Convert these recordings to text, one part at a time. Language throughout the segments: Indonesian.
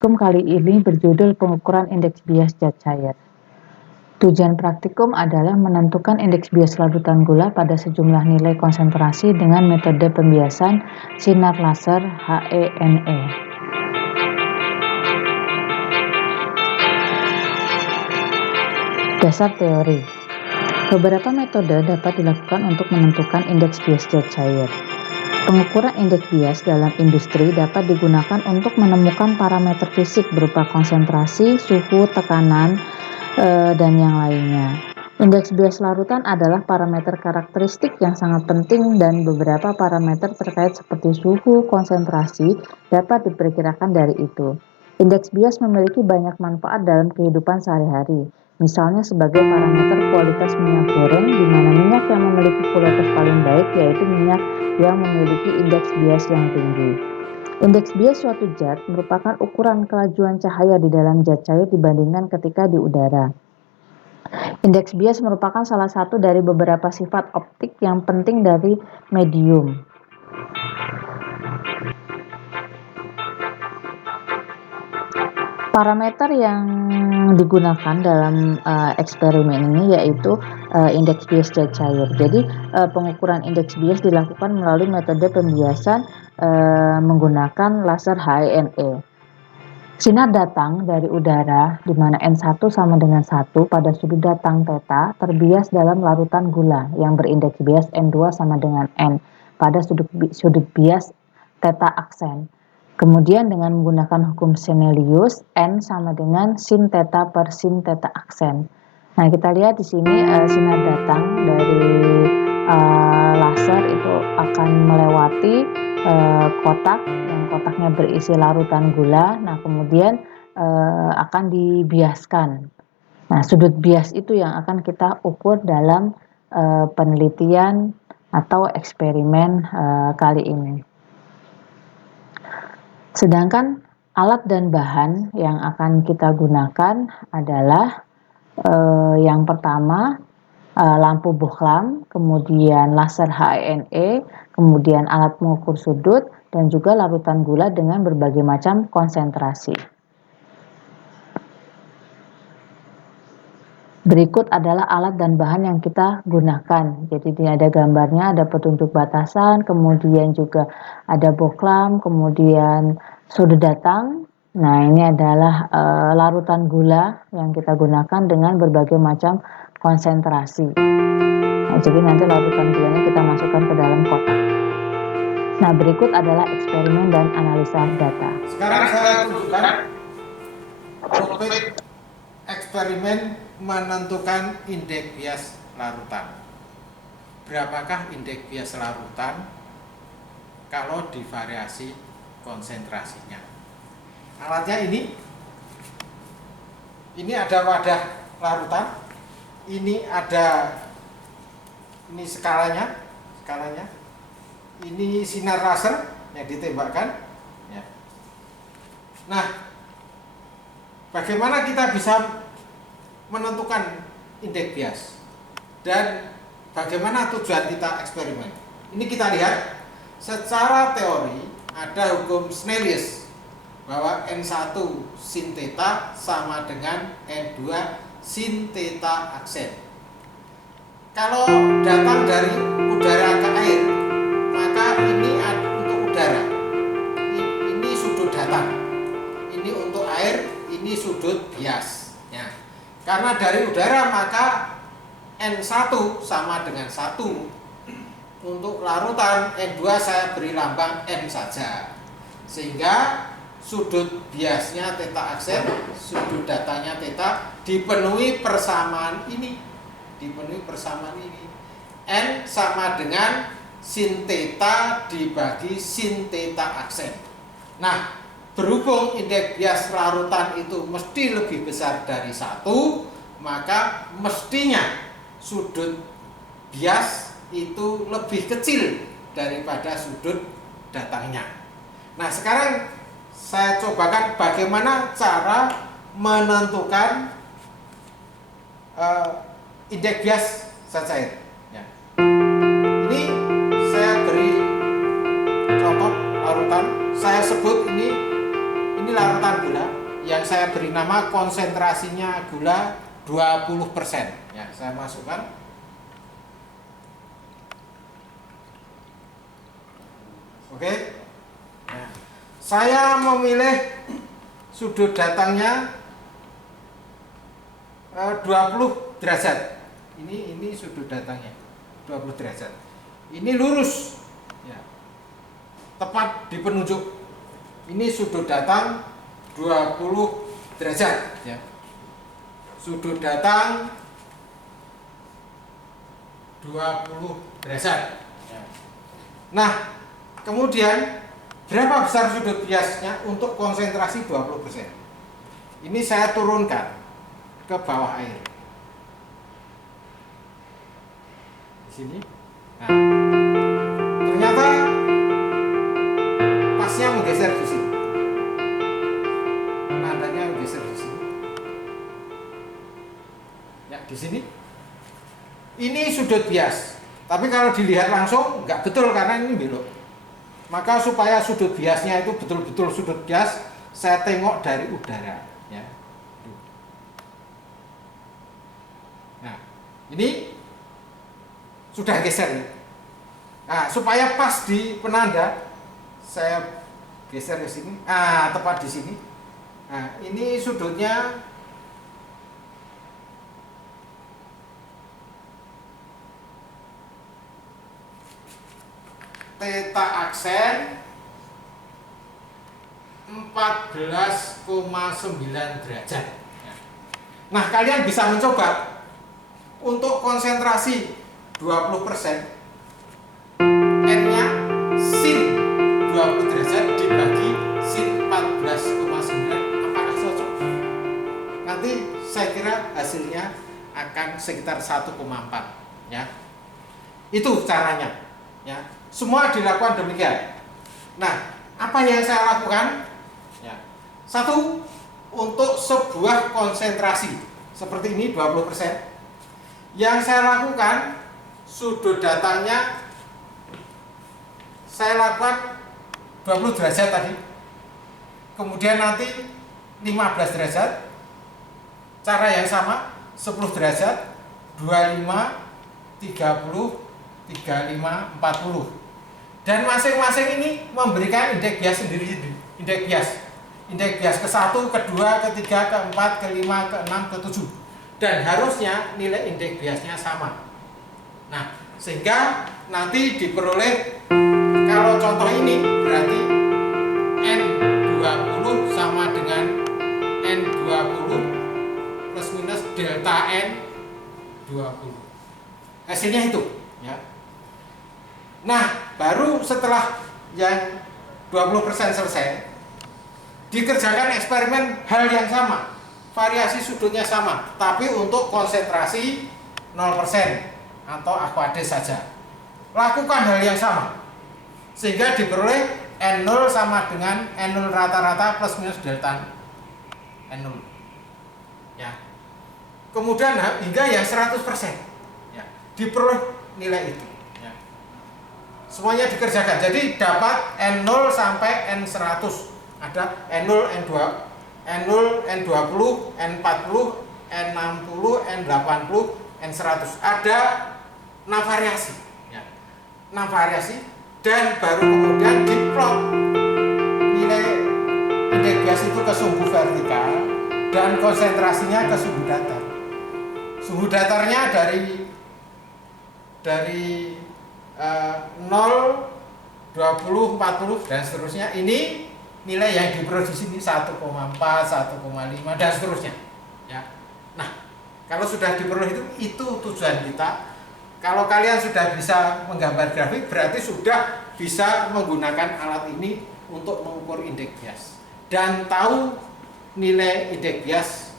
Praktikum kali ini berjudul pengukuran indeks bias zat cair. Tujuan praktikum adalah menentukan indeks bias larutan gula pada sejumlah nilai konsentrasi dengan metode pembiasan sinar laser HENE. Dasar teori. Beberapa metode dapat dilakukan untuk menentukan indeks bias zat cair. Pengukuran indeks bias dalam industri dapat digunakan untuk menemukan parameter fisik berupa konsentrasi, suhu, tekanan, dan yang lainnya. Indeks bias larutan adalah parameter karakteristik yang sangat penting dan beberapa parameter terkait seperti suhu, konsentrasi dapat diperkirakan dari itu. Indeks bias memiliki banyak manfaat dalam kehidupan sehari-hari. Misalnya sebagai parameter kualitas minyak goreng, di mana minyak yang memiliki kualitas paling baik yaitu minyak yang memiliki indeks bias yang tinggi. Indeks bias suatu zat merupakan ukuran kelajuan cahaya di dalam zat cair dibandingkan ketika di udara. Indeks bias merupakan salah satu dari beberapa sifat optik yang penting dari medium. Parameter yang digunakan dalam eksperimen ini yaitu indeks bias zat cair. Jadi pengukuran indeks bias dilakukan melalui metode pembiasan menggunakan laser HENE. Sinar datang dari udara di mana N1 sama dengan 1 pada sudut datang θ terbias dalam larutan gula yang berindeks bias N2 sama dengan N pada sudut bias θ aksen. Kemudian dengan menggunakan hukum Snellius, N sama dengan sin θ per sin θ aksen. Nah, kita lihat di sini sinar datang dari laser itu akan melewati kotak yang kotaknya berisi larutan gula. Nah, kemudian akan dibiaskan. Nah, sudut bias itu yang akan kita ukur dalam penelitian atau eksperimen kali ini. Sedangkan alat dan bahan yang akan kita gunakan adalah yang pertama lampu bohlam, kemudian laser HENE, kemudian alat mengukur sudut, dan juga larutan gula dengan berbagai macam konsentrasi. Berikut adalah alat dan bahan yang kita gunakan. Jadi ini ada gambarnya, ada petunjuk batasan, kemudian juga ada bohlam, kemudian sudut datang. Nah, ini adalah larutan gula yang kita gunakan dengan berbagai macam konsentrasi. Nah, jadi nanti larutan gulanya kita masukkan ke dalam kotak. Nah, berikut adalah eksperimen dan analisa data. Sekarang saya tunjukkan topik eksperimen menentukan indeks bias larutan. Berapakah indeks bias larutan kalau divariasi konsentrasinya? Alatnya ini ada wadah larutan, ini skalanya, ini sinar laser yang ditembakkan. Ya. Nah, bagaimana kita bisa menentukan indeks bias dan bagaimana tujuan kita eksperimen? Ini kita lihat secara teori ada hukum Snellius bahwa N1 sin θ sama dengan N2 sin θ aksen. Kalau datang dari udara ke air, maka ini untuk udara, ini sudut datang, ini untuk air, ini sudut bias. Ya. Karena dari udara maka N1 sama dengan 1. Untuk larutan N2 saya beri lambang M saja. Sehingga sudut biasnya θ aksen, sudut datanya θ dipenuhi persamaan ini. N sama dengan sin θ dibagi sin θ aksen. Nah, berhubung indeks bias larutan itu mesti lebih besar dari 1, maka mestinya sudut bias itu lebih kecil daripada sudut datangnya. Nah, sekarang saya cobakan bagaimana cara menentukan indeks bias zat cair. Ya. Ini saya beri contoh larutan, saya sebut ini Ini larutan gula yang saya beri nama konsentrasinya gula 20%. Ya, saya masukkan. Oke. Nah, saya memilih sudut datangnya 20 derajat. Ini sudut datangnya 20 derajat. Ini lurus. Ya. Tepat di penunjuk. Ini sudut datang 20 derajat. Ya. Sudut datang 20 derajat. Ya. Nah, kemudian berapa besar sudut biasnya untuk konsentrasi 20%? Ini saya turunkan ke bawah air. Di sini. Nah, ternyata pasnya menggeser di sini. Nadanya menggeser di sini. Ya, di sini. Ini sudut bias. Tapi kalau dilihat langsung nggak betul karena ini belok. Maka supaya sudut biasnya itu betul-betul sudut bias, saya tengok dari udara. Ya. Nah, ini sudah geser. Nah, supaya pas di penanda, saya geser ke sini. Ah, tepat di sini. Nah, ini sudutnya theta aksen 14,9 derajat. Nah, kalian bisa mencoba untuk konsentrasi 20%, N-nya sin 20 derajat dibagi sin 14,9, apakah cocok? Nanti saya kira hasilnya akan sekitar 1,4, ya. Itu caranya, ya. Semua dilakukan demikian. Nah, apa yang saya lakukan? Ya. Satu, untuk sebuah konsentrasi seperti ini 20%, yang saya lakukan sudut datangnya saya lakukan 20 derajat tadi. Kemudian nanti 15 derajat. Cara yang sama, 10 derajat, 25, 30, 35, 40. Dan masing-masing ini memberikan indeks bias sendiri-sendiri. Indeks bias ke-1, ke-2, ke-3, ke-4, ke-5, ke-6, ke-7. Dan harusnya nilai indeks biasnya sama. Nah, sehingga nanti diperoleh, kalau contoh ini berarti N20 sama dengan N20 plus minus delta N20. Hasilnya itu, ya. Nah, baru setelah yang 20% selesai, dikerjakan eksperimen hal yang sama, variasi sudutnya sama, tapi untuk konsentrasi 0% atau aqueous saja. Lakukan hal yang sama, sehingga diperoleh N0 sama dengan N0 rata-rata plus minus delta N0. Ya. Kemudian hingga yang 100%, ya, diperoleh nilai itu. Semuanya dikerjakan, jadi dapat N0 sampai N100. Ada N0, N2, N0, N20, N40, N60, N80, N100. Ada 6 variasi, ya. 6 variasi, dan baru kemudian diplot nilai indeks bias itu ke sumbu vertikal dan konsentrasinya ke sumbu datar. Sumbu datarnya dari 0, 20, 40 dan seterusnya. Ini nilai yang diperoleh di sini 1,4, 1,5 dan seterusnya. Ya. Nah, kalau sudah diperoleh itu tujuan kita. Kalau kalian sudah bisa menggambar grafik, berarti sudah bisa menggunakan alat ini untuk mengukur indeks bias dan tahu nilai indeks bias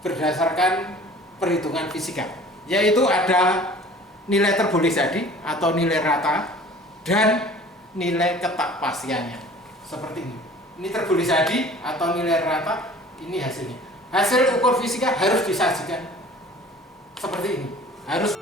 berdasarkan perhitungan fisika, yaitu ada nilai terboleh jadi atau nilai rata dan nilai ketakpastiannya seperti ini. Ini terboleh jadi atau nilai rata, ini hasilnya. Hasil ukur fisika harus disajikan seperti ini. Harus